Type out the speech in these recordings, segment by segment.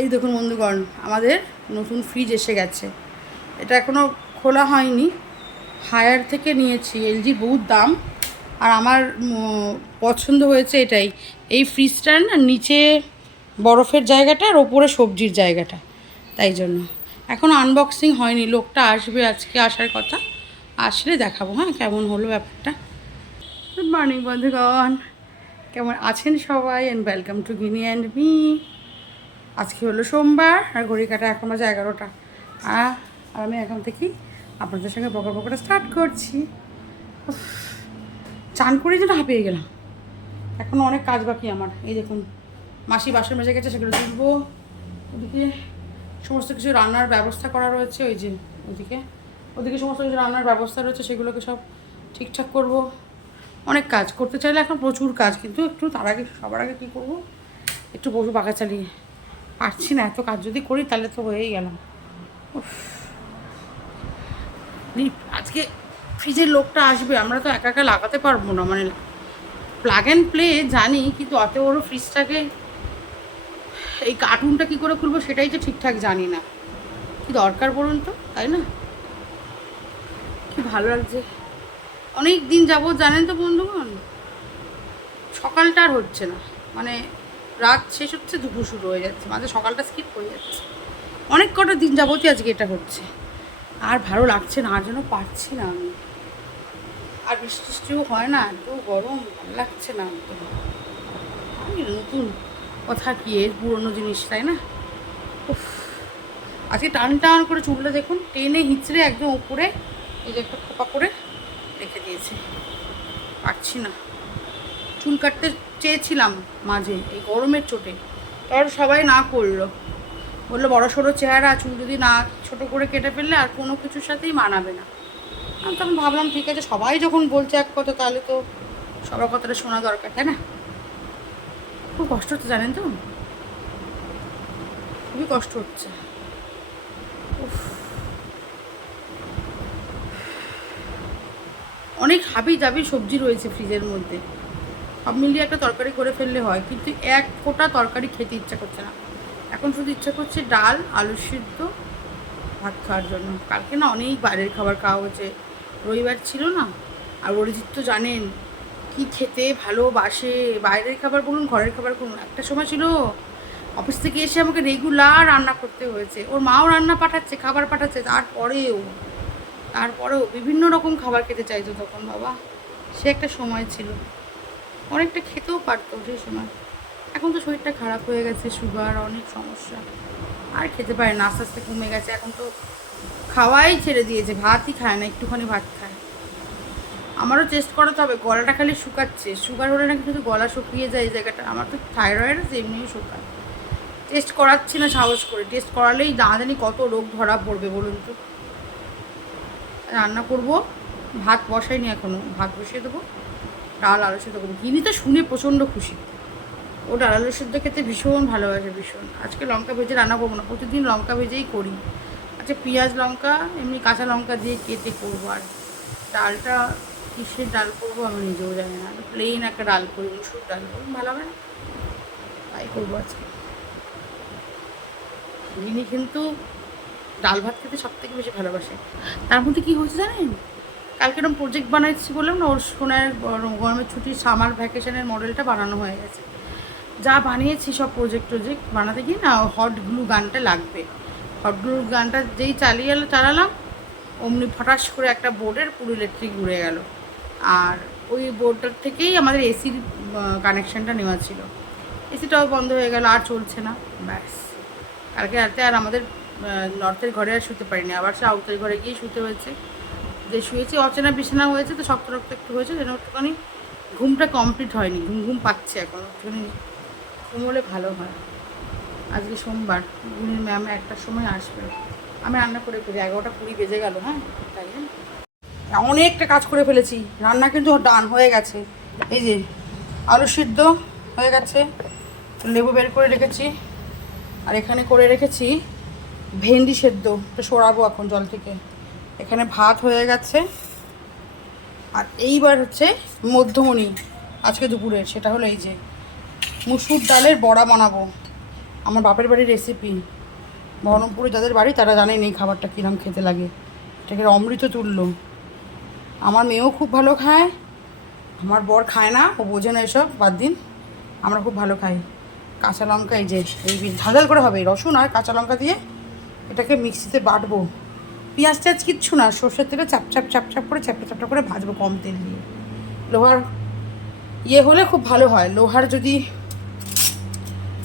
এই দেখুন বন্ধুগণ, আমাদের নতুন ফ্রিজ এসে গেছে। এটা এখনও খোলা হয়নি, হায়ার থেকে নিয়েছি। এলজির বহুত দাম, আর আমার পছন্দ হয়েছে এটাই। এই ফ্রিজটার না নিচে বরফের জায়গাটা আর ওপরে সবজির জায়গাটা, তাই জন্য এখনও আনবক্সিং হয়নি। লোকটা আসবে আজকে, আসার কথা, আসলে দেখাবো হ্যাঁ কেমন হলো ব্যাপারটা। গুড মর্নিং বন্ধুগণ, কেমন আছেন সবাই? And welcome to Guinea and me. আজকে হলো সোমবার, আর ঘড়ি কাটা এখন বাজে 11টা। আর আমি এখন থেকেই আপনাদের সঙ্গে বকাটা স্টার্ট করছি। চান করে যেন হাঁপিয়ে গেলাম। এখনও অনেক কাজ বাকি আমার। এই দেখুন, মাসি বাসন মেজে গেছে, সেগুলো তুলবো। ওদিকে সমস্ত কিছু রান্নার ব্যবস্থা করা রয়েছে, ওই যে ওদিকে সমস্ত কিছু রান্নার ব্যবস্থা রয়েছে, সেগুলোকে সব ঠিকঠাক করব। অনেক কাজ করতে চাইলে এখন প্রচুর কাজ, কিন্তু একটু তার আগে সবার আগে কী করবো, একটু বসে পাখা চালিয়ে। পারছি না, এত কাজ যদি করি তাহলে তো হয়েই গেলাম। আজকে ফ্রিজের লোকটা আসবে, আমরা তো একা একা লাগাতে পারবো না, মানে প্লাগ অ্যান্ড প্লে জানি, কিন্তু অত বড় ফ্রিজটাকে এই কার্টুনটা কী করে খুলবো সেটাই তো ঠিকঠাক জানি না। কি দরকার বলুন তো, তাই না? কি ভালো লাগছে। অনেক দিন যাবো জানেন তো বন্ধুগণ, সকালটা আর হচ্ছে না, মানে রাত শেষ হচ্ছে, দুপুর শুরু হয়ে যাচ্ছে, মাঝে সকালটা স্কিপ হয়ে যাচ্ছে। অনেক কটা দিন যাবতই আজকে এটা হচ্ছে, আর ভালো লাগছে না, আর যেন পারছি না আমি। আর বৃষ্টি টিষ্টিও হয় না, এত গরম, ভালো লাগছে না একদম। আমি নতুন কথা কি, এর পুরোনো জিনিস, তাই না? উফ, আজকে টান টান করে চুলটা দেখুন, টেনে হিঁচড়ে একদম উপরে এই যে একটা খোপা করে রেখে দিয়েছে। পারছি না। চুল কাটতে চেয়েছিলাম মাঝে, এই গরমের চোটে, আর সবাই না করলো। বললো বড়ো সড়ো চেহারা, চুল যদি না ছোটো করে কেটে ফেললে আর কোনো কিছুর সাথেই মানাবে না। আমি তখন ভাবলাম ঠিক আছে, সবাই যখন বলছে এক কথা, তাহলে তো সবার কথাটা শোনা দরকার, তাই না? খুব কষ্ট হচ্ছে জানেন তো, খুবই কষ্ট হচ্ছে। অনেক হাবি জাবি সবজি রয়েছে ফ্রিজের মধ্যে, সব মিলিয়ে একটা তরকারি করে ফেললে হয়, কিন্তু এক ফোঁটা তরকারি খেতে ইচ্ছা করছে না। এখন শুধু ইচ্ছা করছে ডাল, আলু সিদ্ধ, ভাত খাওয়ার জন্য। কালকে না অনেক বাইরের খাবার খাওয়া হয়েছে, রবিবার ছিল না। আর অরিজিৎ তো জানেন কি খেতে ভালোবাসে, বাইরের খাবার বলুন ঘরের খাবার বলুন। একটা সময় ছিল অফিস থেকে এসে আমাকে রেগুলার রান্না করতে হয়েছে, ওর মাও রান্না পাঠাচ্ছে, খাবার পাঠাচ্ছে, তারপরেও বিভিন্ন রকম খাবার খেতে চাইতো তখন। বাবা, সে একটা সময় ছিল, অনেকটা খেতেও পারতো সেই সময়। এখন তো শরীরটা খারাপ হয়ে গেছে, সুগার, অনেক সমস্যা, আর খেতে পারে না, আস্তে আস্তে কমে গেছে। এখন তো খাওয়াই ছেড়ে দিয়েছে, ভাতই খায় না, একটুখানি ভাত খায়। আমারও টেস্ট করাতে হবে, গলাটা খালি শুকাচ্ছে। সুগার হলে নাকি শুধু গলা শুকিয়ে যায় এই জায়গাটা, আমার তো থাইরয়েড আছে, এমনিও শুকায়। টেস্ট করাচ্ছি না সাহস করে, টেস্ট করালেই না জানি কত রোগ ধরা পড়বে বলুন তো। রান্না করব, ভাত বসাইনি এখনও, ভাত বসিয়ে দেবো, ডাল আলু সেদ্ধ করবো। গিনি তো শুনে প্রচণ্ড খুশি, ও ডাল আলু সেদ্ধ খেতে ভীষণ ভালোবাসে, ভীষণ। আজকে লঙ্কা ভেজে রান্না করবো না, প্রতিদিন লঙ্কা ভেজেই করি। আচ্ছা, পেঁয়াজ লঙ্কা এমনি কাঁচা লঙ্কা দিয়ে কেটে করবো। আর ডালটা কিসের ডাল করবো আমি নিজেও জানি না, প্লেন একটা ডাল করি, মুসুর ডাল করি, ভালো হবে না, তাই করবো আজকে। গিনি কিন্তু ডাল ভাত খেতে সব থেকে বেশি ভালোবাসে। তার মধ্যে কী হয়েছে জানেন, কালকে এরকম প্রজেক্ট বানাচ্ছি বললাম না, ওর সোনার গরমের ছুটির সামার ভ্যাকেশনের মডেলটা বানানো হয়ে গেছে। যা বানিয়েছি সব প্রজেক্ট বানাতে গিয়ে না, হট গ্লু গানটা লাগবে। হট গ্লু গানটা যেই চালালাম, অমনি ফটাস করে একটা বোর্ডের পুরো ইলেকট্রিক উড়ে গেল। আর ওই বোর্ডটার থেকেই আমাদের এসির কানেকশানটা নেওয়া ছিল, এসিটাও বন্ধ হয়ে গেল, আর চলছে না। ব্যাস, কালকে রাতে আর আমাদের নর্থের ঘরে আর শুতে পারিনি, আবার সাউথের ঘরে গিয়ে শুতে হয়েছে। যে শুয়েছি অচেনা বিছানা হয়েছে, তো শক্ত রক্ত একটু হয়েছে, যেন একটুখানি ঘুমটা কমপ্লিট হয়নি, ঘুম পাচ্ছে এখন, একটুখানি ঘুমোলে ভালো হয়। আজকে সোমবার, গুণির ম্যাম 1টার সময় আসবে। আমি রান্না করে ফেলি, 11:20 বেজে গেল। হ্যাঁ, তাই অনেকটা কাজ করে ফেলেছি, রান্না কিন্তু ডান হয়ে গেছে। এই যে আলু সিদ্ধ হয়ে গেছে, লেবু বের করে রেখেছি, আর এখানে করে রেখেছি ভেন্ডি সেদ্ধ, তো সরাবো এখন জল থেকে। এখানে ভাত হয়ে গেছে, আর এইবার হচ্ছে মধ্যমণি আজকে দুপুরের, সেটা হলো এই যে মুসুর ডালের বড়া বানাবো। আমার বাপের বাড়ির রেসিপি। বহরমপুরে যাদের বাড়ি তারা জানেন এই খাবারটা কীরকম খেতে লাগে। এটাকে অমৃত তুল্য। আমার মেয়েও খুব ভালো খায়, আমার বর খায় না, ও বোঝে না এসব, বাদ দিন। আমরা খুব ভালো খাই। কাঁচা লঙ্কা এই যে এই ঝাল করে হবে, রসুন আর কাঁচা লঙ্কা দিয়ে এটাকে মিক্সিতে বাটবো। পেঁয়াজ টেয়াজ কিচ্ছু না, সর্ষের তেলে চাপ চাপ চাপ চাপ করে চ্যাপটা চ্যাপটা করে ভাজবো কম তেল দিয়ে। লোহার হলে খুব ভালো হয়। লোহার যদি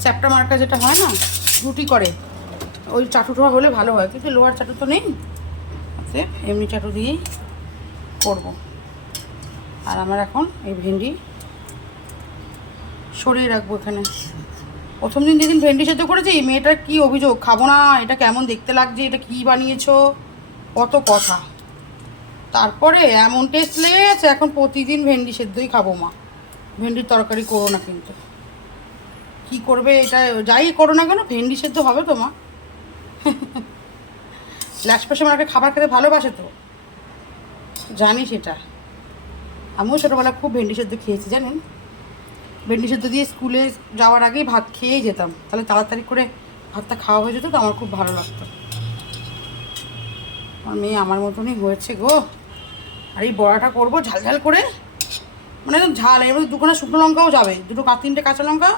চ্যাপটা মার্কা যেটা হয় না, রুটি করে, ওই চাটুটা হলে ভালো হয়, কিন্তু লোহার চাটু তো নেই, এমনি চাটু দিয়েই করবো। আর আমার এখন এই ভেন্ডি সরিয়ে রাখবো এখানে। প্রথম দিন যেদিন ভেন্ডি সেদ্ধ করেছি, মেয়েটার কি অভিযোগ, খাবো না, এটা কেমন দেখতে লাগছে, এটা কী বানিয়েছো, কত কথা। তারপরে এমন টেস্ট লেগে গেছে, এখন প্রতিদিন ভেন্ডি সেদ্ধই খাবো। মা, ভেন্ডির তরকারি করো না কিন্তু। কী করবে এটা, যাই করো না কেন ভেন্ডি সেদ্ধ হবে তো মা। লাস্ট পাশে আমাকে খাবার খেতে ভালোবাসে তো, জানি সেটা। আমিও ছোটোবেলা খুব ভেন্ডি সেদ্ধ খেয়েছি জানেন। ভেন্ডি সেদ্ধ দিয়ে স্কুলে যাওয়ার আগেই ভাত খেয়েই যেতাম, তাহলে তাড়াতাড়ি করে ভাতটা খাওয়া হয়ে যেত, তো আমার খুব ভালো লাগতো। আমার মেয়ে আমার মতনই হয়েছে গো। আর এই বড়াটা করবো ঝাল ঝাল করে, মানে একদম ঝাল। এর মধ্যে দুখানা শুকনো লঙ্কাও যাবে, তিনটে কাঁচা লঙ্কা,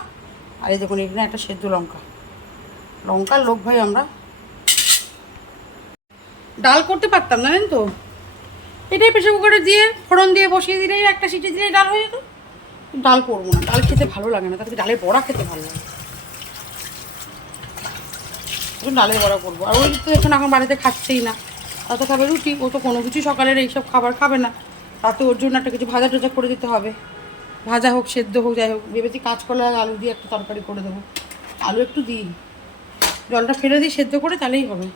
আর এই দেখুন এখানে একটা সেদ্ধ লঙ্কা। লঙ্কার লোক ভাই আমরা। ডাল করতে পারতাম জানেন তো, এটাই প্রেসার কুকারে দিয়ে ফোড়ন দিয়ে বসিয়ে দিলেই একটা সিটি দিলেই ডাল হয়ে যেত। ডাল করবো না, ডাল খেতে ভালো লাগে না, তাতে ডালের বড়া খেতে ভালো লাগে। ডালের বড়া করবো। আর ওই তো এখন বাড়িতে খাচ্ছেই না, তাতে খাবে রুটি। ও তো কোনো কিছু সকালের এইসব খাবার খাবে না, তাতে ওর জন্য একটা কিছু ভাজা টাজা করে দিতে হবে। ভাজা হোক সেদ্ধ হোক যাই হোক, ভেবেছি কাঁচকলা আলু দিয়ে একটা তরকারি করে দেবো। আলু একটু দিই, জলটা ফেলে দিই সেদ্ধ করে, তাহলেই হবে।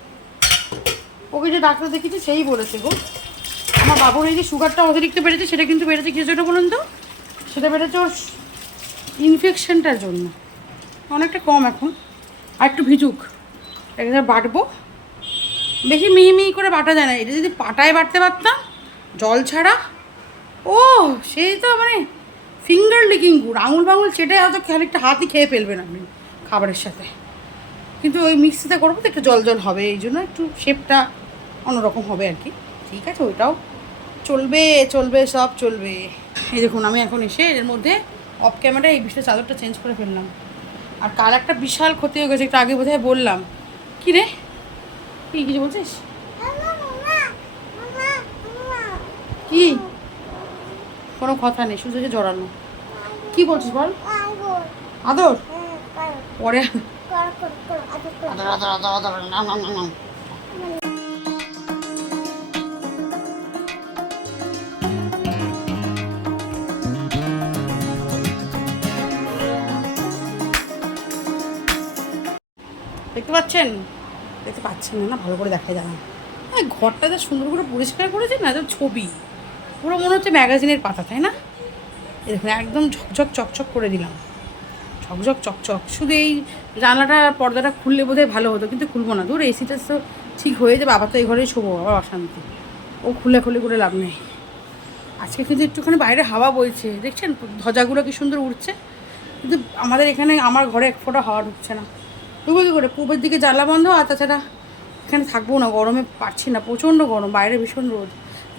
ওকে যে ডাক্তার দেখেছি সেই বলেছে গো, আমার বাবুর এই যে সুগারটা অতিরিক্ত বেড়েছে, সেটা কিন্তু বেড়েছে কিছু জন্য বলুন তো, সেটা বেড়েছে ওর ইনফেকশনটার জন্য। অনেকটা কম এখন, আর একটু ভিজুক, এটা বাটবো। বেশি মিহি করে বাটা যায় না, এটা যদি পাটায় বাটতে পারতাম জল ছাড়া, ও সেই তো মানে ফিঙ্গার লিকিং গুড়, আঙুল বাঙুল চেটে হয়তো খানিকটা হাতই খেয়ে ফেলবেন আপনি খাবারের সাথে। কিন্তু ওই মিক্সিতে করবো তো একটু জল জল হবে, এই জন্য একটু শেপটা অন্যরকম হবে আর কি। ঠিক আছে, ওইটাও চলবে, চলবে, সব চলবে। এই দেখুন আমি এখন এসে এর মধ্যে অফ ক্যামেরা এই বিষয়ে চাদরটা চেঞ্জ করে ফেললাম। আর কাল একটা বিশাল ক্ষতি হয়ে গেছে, একটু আগে বোধহয় বললাম। কী রে, কি কিছু বলছিস? কি, কোনো কথা নেই, শুধু যে জড়ানো। কি বলছিস বল? আদর পরে। দেখতে পাচ্ছেন? দেখতে পাচ্ছেন না, ভালো করে দেখা যায় না। হ্যাঁ, ঘরটা যা সুন্দর করে পরিষ্কার করেছে না, তো ছবি পুরো মনে হচ্ছে ম্যাগাজিনের পাতা, তাই না? দেখুন একদম ঝকঝক চকচক করে দিলাম, ঝকঝক চকচক। শুধু এই জানলাটা পর্দাটা খুললে বোধহয় ভালো হতো, কিন্তু খুলবো না, দূর এসিটা তো ঠিক হয়ে যাবে, বাবা তো এই ঘরেই শোবো, আবার অশান্তি। ও খুলে করে লাভ নেই। আজকে কিন্তু একটুখানি বাইরে হাওয়া বইছে, দেখছেন ধ্বজাগুলো কি সুন্দর উড়ছে, কিন্তু আমাদের এখানে আমার ঘরে এক ফোঁটা হাওয়া ঢুকছে না। ঢুকবে কী করে, পূবের দিকে জ্বালা বন্ধ, আর তাছাড়া এখানে থাকবো না, গরমে পারছি না, প্রচণ্ড গরম, বাইরে ভীষণ রোদ।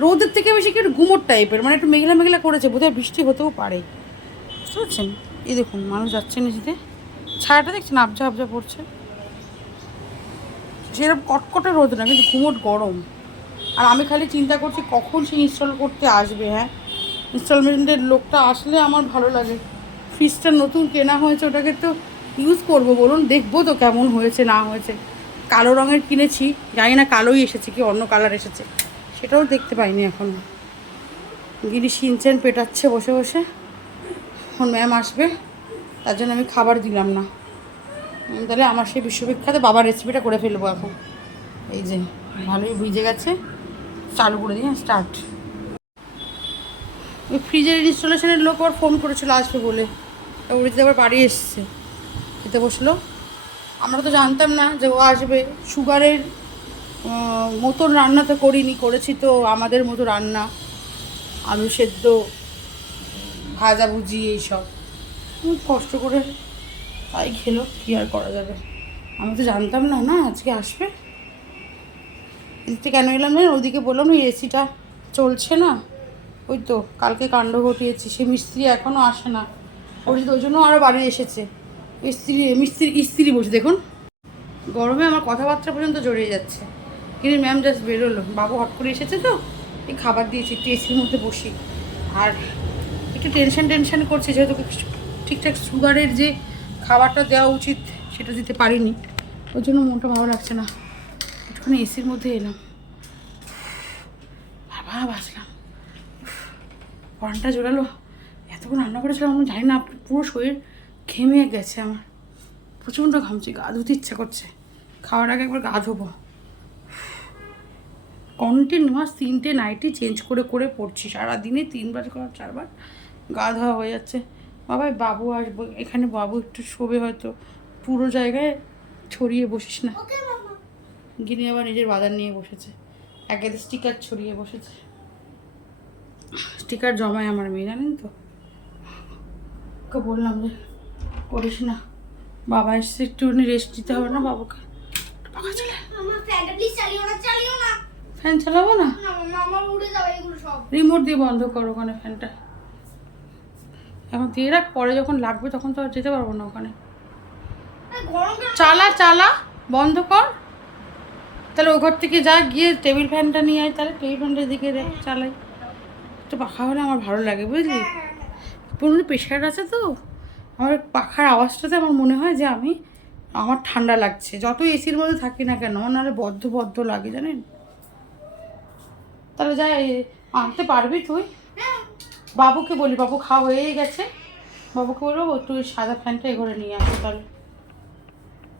রোদের থেকে বেশি কি একটু গুমোট টাইপের, মানে একটু মেঘলা মেঘলা করেছে, বোধহয় বৃষ্টি হতেও পারে, বুঝতে পারছেন? এই দেখুন মানুষ যাচ্ছে নিচেতে, ছায়াটা দেখছেন আবজা আবজা পড়ছে, সেরকম কটকটে রোদ না, কিন্তু গুমোট গরম। আর আমি খালি চিন্তা করছি কখন সে ইনস্টল করতে আসবে। হ্যাঁ, ইনস্টলমেন্টের লোকটা আসলে আমার ভালো লাগে। ফ্রিজটা নতুন কেনা হয়েছে, ওটাকে তো ইউজ করব বলুন, দেখবো তো কেমন হয়েছে না হয়েছে। কালো রঙের কিনেছি, জানি না কালোই এসেছে কি অন্য কালার এসেছে, সেটাও দেখতে পাইনি এখনও। গিরি শিনচেন পেটাচ্ছে বসে বসে, এখন ম্যাম আসবে, তার জন্য আমি খাবার দিলাম না। তাহলে আমার সেই বিশ্ববিখ্যাত বাবার রেসিপিটা করে ফেলবো এখন। এই যে ভালোই ভিজে গেছে, চালু করে দিই, স্টার্ট। ওই ফ্রিজের ইনস্টলেশনের লোক আবার ফোন করেছিল আসবে বলে, ওরিতে আবার বাড়ি এসছে, খেতে বসলো। আমরা তো জানতাম না যে ও আসবে। সুগারের মতন রান্না তো করিনি, করেছি তো আমাদের মতো রান্না, আলু সেদ্ধ, ভাজাভুজি, এইসব কষ্ট করে তাই খেলো, কী আর করা যাবে। আমি তো জানতাম না না আজকে আসবে। এদিকে কেন এলাম না, ওদিকে বললাম না এসিটা চলছে না, ওই তো কালকে কাণ্ড ঘটিয়েছি। সে মিস্ত্রি এখনও আসে না, ওই জন্য আরও বাড়ি এসেছে। স্ত্রী বসে দেখুন, গরমে আমার কথাবার্তা পর্যন্ত জড়িয়ে যাচ্ছে। কিন্তু ম্যাম জাস্ট বেরোলো, বাবু হট করে এসেছে তো এই খাবার দিয়েছি, একটু এসির মধ্যে বসি। আর একটু টেনশন করছে, যেহেতু ঠিকঠাক সুগারের যে খাবারটা দেওয়া উচিত সেটা দিতে পারিনি, ওই জন্য মনটা ভালো লাগছে না। একটুখানি এসির মধ্যে এলাম, আবার বাসলাম, পরানটা জোরালো। এতক্ষণ রান্না করেছিলাম আমি জানি না, পুরো শরীর ঘেমে গেছে আমার, প্রচণ্ড ঘামছি, গা ধুতে ইচ্ছা করছে। খাওয়ার আগে একবার গা ধোবো। কন্টিনিউয়াস 3টে নাইটি চেঞ্জ করে করে পড়ছি, সারাদিনে 3বার 4বার গা ধোয়া হয়ে যাচ্ছে। বাবু আসবো, এখানে বাবু একটু শোবে হয়তো, পুরো জায়গায় ছড়িয়ে বসিস না। গিনি আবার নিজের বাজার নিয়ে বসেছে, একেতে স্টিকার ছড়িয়ে বসেছে। স্টিকার জমায় আমার মেয়ে, জানেন তো। ওকে বললাম যে করিস না, বাবা এসে একটুখানি রেস্ট দিতে হবে না বাবুকে। ফ্যান চালাবো না, রিমোট দিয়ে বন্ধ করো ওখানে ফ্যানটা। এখন দিয়ে রাখ, পরে যখন লাগবে তখন তো আর যেতে পারবো না ওখানে। চালা বন্ধ কর, তাহলে ও ঘর থেকে যা গিয়ে টেবিল ফ্যানটা নিয়ে আয়, তাহলে টেবিল ফ্যানটার দিকে চালাই। একটু পাখা হলে আমার ভালো লাগে, বুঝলি। পুরো প্রেশার আছে তো, আমার পাখার আওয়াজটাতে আমার মনে হয় যে আমার ঠান্ডা লাগছে, যত এসির মধ্যে থাকি না কেন, আমার নাহলে বদ্ধ লাগে, জানেন। তাহলে যাই আনতে পারবি তুই? বাবুকে বলি, বাবু খাওয়া হয়েই গেছে, বাবুকে বলবো তুই সাদা ফ্যানটা এ ঘরে নিয়ে আসো। তাহলে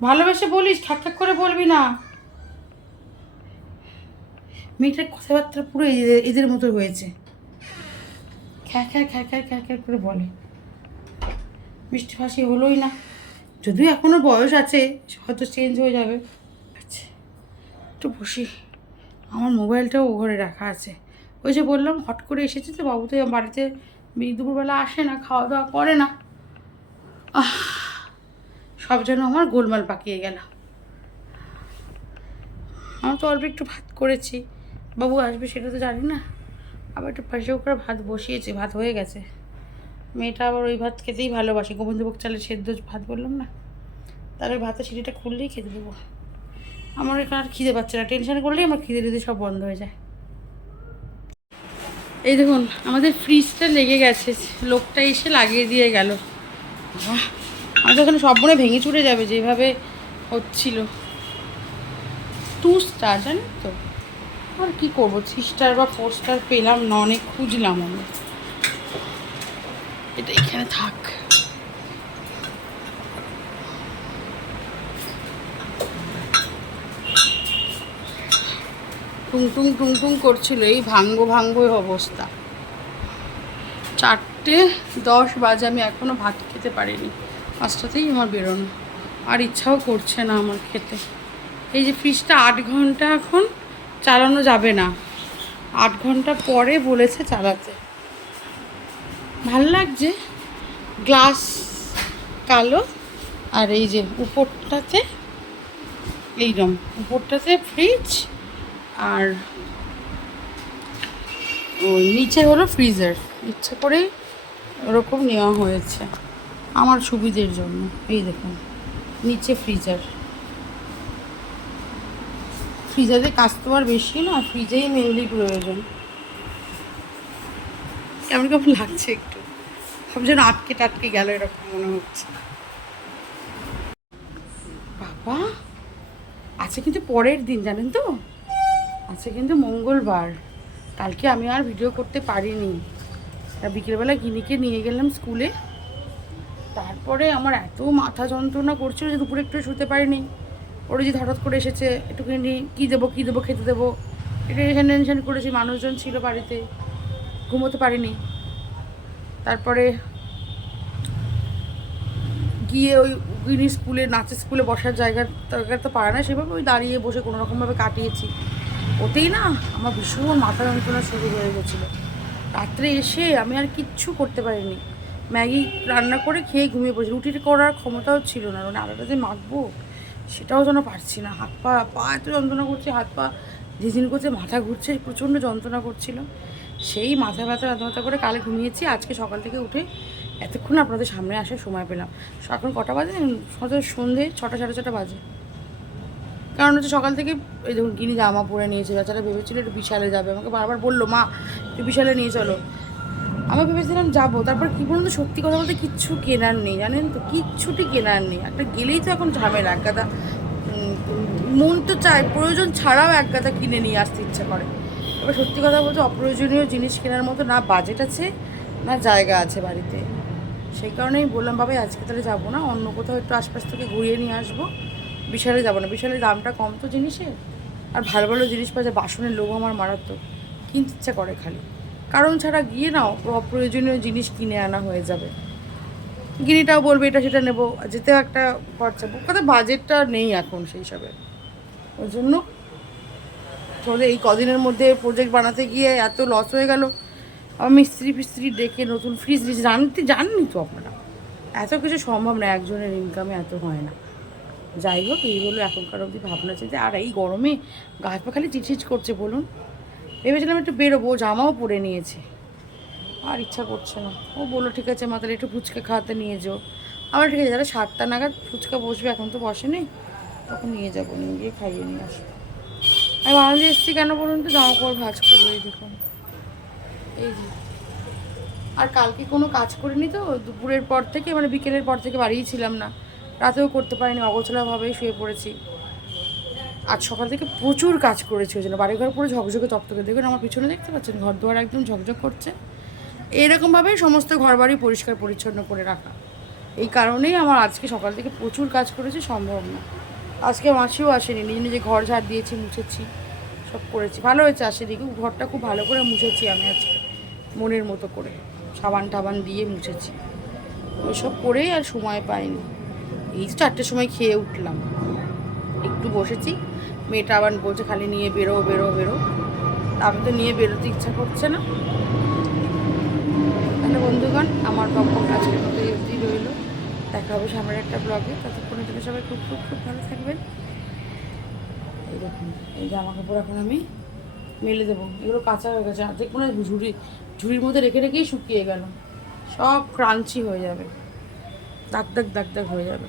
ভালোবেসে বলিস, খ্যাক করে বলবি না। মেয়েটার কথাবার্তা পুরো এদের মতো হয়েছে, খ্যাক করে বলে। মিষ্টি ফাঁসি হলোই না, যদিও এখনও বয়স আছে, হয়তো চেঞ্জ হয়ে যাবে। আচ্ছা একটু বসি, আমার মোবাইলটাও ঘরে রাখা আছে। ওই যে বললাম হট করে এসেছে তো, বাবু তো বাড়িতে দুপুরবেলা আসে না, খাওয়া দাওয়া করে না। সব যেন আমার গোলমাল পাকিয়ে গেল। আমার তো অল্প একটু ভাত করেছি, বাবু আসবে সেটা তো জানি না। আবার একটু প্রেসার কুকারে ভাত বসিয়েছি, ভাত হয়ে গেছে। মেয়েটা আবার ওই ভাত খেতেই ভালোবাসে, গোবিন্দভোগ চালের সেদ্ধ ভাত বললাম না, তাহলে ভাতের সিঁড়িটা খুললেই খেতে দেবো। আমার এখানে আর খিদে পাচ্ছে না, টেনশন করলেই আমার খিদে সব বন্ধ হয়ে যায়। এই দেখুন আমাদের ফ্রিজটা লেগে গেছে, লোকটা এসে লাগিয়ে দিয়ে গেল। আমাদের ওখানে সব মনে ভেঙে চুরে যাবে যেভাবে হচ্ছিল। 2 স্টার জানেন তো, আর কি করবো, 3 স্টার বা 4 স্টার পেলাম না, অনেক খুঁজলাম আমরা। এটা এখানে থাক। টুং করছিল, এই ভাঙ্গো অবস্থা। 4:10 বাজে, আমি এখনও ভাত খেতে পারিনি, 5টাতেই আমার বেরোনো, আর ইচ্ছাও করছে না আমার খেতে। এই যে ফ্রিজটা 8 ঘন্টা এখন চালানো যাবে না, 8 ঘন্টা পরে বলেছে চালাতে। ভাল লাগছে, গ্লাস কালো, আর এই যে উপরটাতে এইরকম, উপরটাতে ফ্রিজ, আর ওই নিচে হলো ফ্রিজার। ইচ্ছে করে ওরকম নেওয়া হয়েছে আমার সুবিধের জন্য। এই দেখুন নিচে ফ্রিজারে কাজ তো আর বেশি না, ফ্রিজেই মেনলি প্রয়োজন। কেমন লাগছে একটু, সব যেন আটকে গেল এরকম মনে হচ্ছে। বাবা আছে কিন্তু পরের দিন, জানেন তো, আছে কিন্তু মঙ্গলবার। কালকে আমি আর ভিডিও করতে পারিনি, বিকেলবেলা গিনিকে নিয়ে গেলাম স্কুলে। তারপরে আমার এত মাথা যন্ত্রণা করছিল যে দুপুরে একটু শুতে পারিনি। ওরা যে হঠাৎ করে এসেছে, একটুখানি কী দেবো খেতে দেবো, একটু টেনশন করেছি, মানুষজন ছিল বাড়িতে, ঘুমোতে পারিনি। তারপরে গিয়ে ওই গিনি নাচের স্কুলে বসার জায়গা তো পারে না সেভাবে, ওই দাঁড়িয়ে বসে কোনো রকমভাবে কাটিয়েছি। ওতেই না আমার ভীষণ মাথা যন্ত্রণা শুরু হয়ে গেছিলো। রাত্রে এসে আমি আর কিচ্ছু করতে পারিনি, ম্যাগি রান্না করে খেয়ে ঘুমিয়ে পড়েছি। রুটিটা করার ক্ষমতাও ছিল না, মানে আলাদা যে মাখবো সেটাও যেন পারছি না। হাত পা পা এত যন্ত্রণা করছে, হাত পা ঝিঝিন করছে, মাথা ঘুরছে, প্রচণ্ড যন্ত্রণা করছিল। সেই মাথা ব্যথা করে কালে ঘুমিয়েছি। আজকে সকাল থেকে উঠে এতক্ষণ আপনাদের সামনে আসার সময় পেলাম। এখন কটা বাজে? সন্ধে 6টা 6:30 বাজে। কারণ হচ্ছে সকাল থেকে এই দেখুন কিনি জামা পরে নিয়েছে। বেচারা ভেবেছিল একটু বিশালে যাবে, আমাকে বারবার বললো মা একটু বিশালে নিয়ে চলো। আমি ভেবেছিলাম যাবো, তারপর কী বলুন তো, সত্যি কথা বলতে কিচ্ছু কেনার নেই, জানেন তো, কিচ্ছুটি কেনার নেই। একটা গেলেই তো এখন ঝামেলা, এক গাদা মন তো চায়, প্রয়োজন ছাড়াও এক গাদা কিনে নিয়ে আসতে ইচ্ছা করে। এবার সত্যি কথা বলতে অপ্রয়োজনীয় জিনিস কেনার মতো না বাজেট আছে না জায়গা আছে বাড়িতে। সেই কারণেই বললাম বাবাই আজকে তাহলে যাবো না, অন্য কোথাও একটু আশপাশ থেকে ঘুরিয়ে নিয়ে আসবো, বিশালে যাবো না। বিশালের দামটা কম তো জিনিসের, আর ভালো ভালো জিনিস পাওয়া যায়। বাসনের লোভ আমার মারাত্মক, কিনতে ইচ্ছা করে খালি, কারণ ছাড়া গিয়ে নাও অপ্রয়োজনীয় জিনিস কিনে আনা হয়ে যাবে। গিনিটাও বলবে এটা সেটা নেবো, যেতেও একটা খরচা, কথা বাজেটটা নেই এখন সেই হিসাবে। ওই জন্য তোমাদের এই কদিনের মধ্যে প্রজেক্ট বানাতে গিয়ে এত লস হয়ে গেল। আমার মিস্ত্রি ডেকে নতুন ফ্রিজ জাননি তো আপনারা, এত কিছু সম্ভব না, একজনের ইনকামে এত হয় না। যাই হোক, এই হলো এখনকার অবধি ভাবনা চিন্তা। আর এই গরমে গা হাত পা খালি চিটচিট করছে বলুন। ভেবেছিলাম একটু বেরোবো, জামাও পরে নিয়েছে, আর ইচ্ছা করছে না। ও বললো ঠিক আছে মা তাহলে একটু ফুচকা খাওয়াতে নিয়ে যাও। আমার ঠিক আছে, যারা 7টা নাগাদ ফুচকা বসবে, এখন তো বসেনি, তখন নিয়ে যাবো, নিয়ে গিয়ে খাইয়ে নিয়ে আসবো। আমি বাঙালি এসেছি কেন বলুন তো, জামা কাপড় ভাঁজ করবো। এই দেখুন, এই যে, আর কালকে কোনো কাজ করিনি তো, দুপুরের পর থেকে মানে বিকেলের পর থেকে বাড়িই ছিলাম না, রাতেও করতে পারিনি, অগোছালোভাবেই শুয়ে পড়েছি। আজ সকাল থেকে প্রচুর কাজ করেছি, ওই জন্য বাড়িঘর পুরো ঝকঝকে তক্তকে। দেখুন আমার পিছনে দেখতে পাচ্ছেন, ঘর দুয়ার একদম ঝকঝক করছে। এরকমভাবেই সমস্ত ঘরবাড়ি পরিষ্কার পরিচ্ছন্ন করে রাখা। এই কারণেই আমার আজকে সকাল থেকে প্রচুর কাজ করেছি, সম্ভব না। আজকে মাসিও আসেনি, নিজে নিজে ঘর ঝাড় দিয়েছি, মুছেছি, সব করেছি। ভালো হয়েছে আসেনি, ঘরটা খুব ভালো করে মুছেছি আমি আজকে, মনের মতো করে সাবান টাবান দিয়ে মুছেছি। ওইসব করেই আর সময় পাইনি। এই 4টের সময় খেয়ে উঠলাম, একটু বসেছি। মেয়েটা আবার বলছে খালি নিয়ে বেরো বেরো বেরো, আমি তো নিয়ে বেরোতে ইচ্ছা করছে না। তাহলে বন্ধুগণ, আমার বকবক আজকের মতো এফডি রইল। দেখা হবে সামনের একটা ব্লগে। ততক্ষণের জন্য সবাই খুব খুব খুব ভালো থাকবেন। এইরকম এই জামা কাপড় এখন আমি মেলে দেবো, এগুলো কাঁচা হয়ে গেছে, অর্ধেক মনে হয় ঝুড়ির মধ্যে রেখে রেখেই শুকিয়ে গেল, সব ক্রাঞ্চি হয়ে যাবে, দাগ দাগ দাগ দাগ হয়ে যাবে।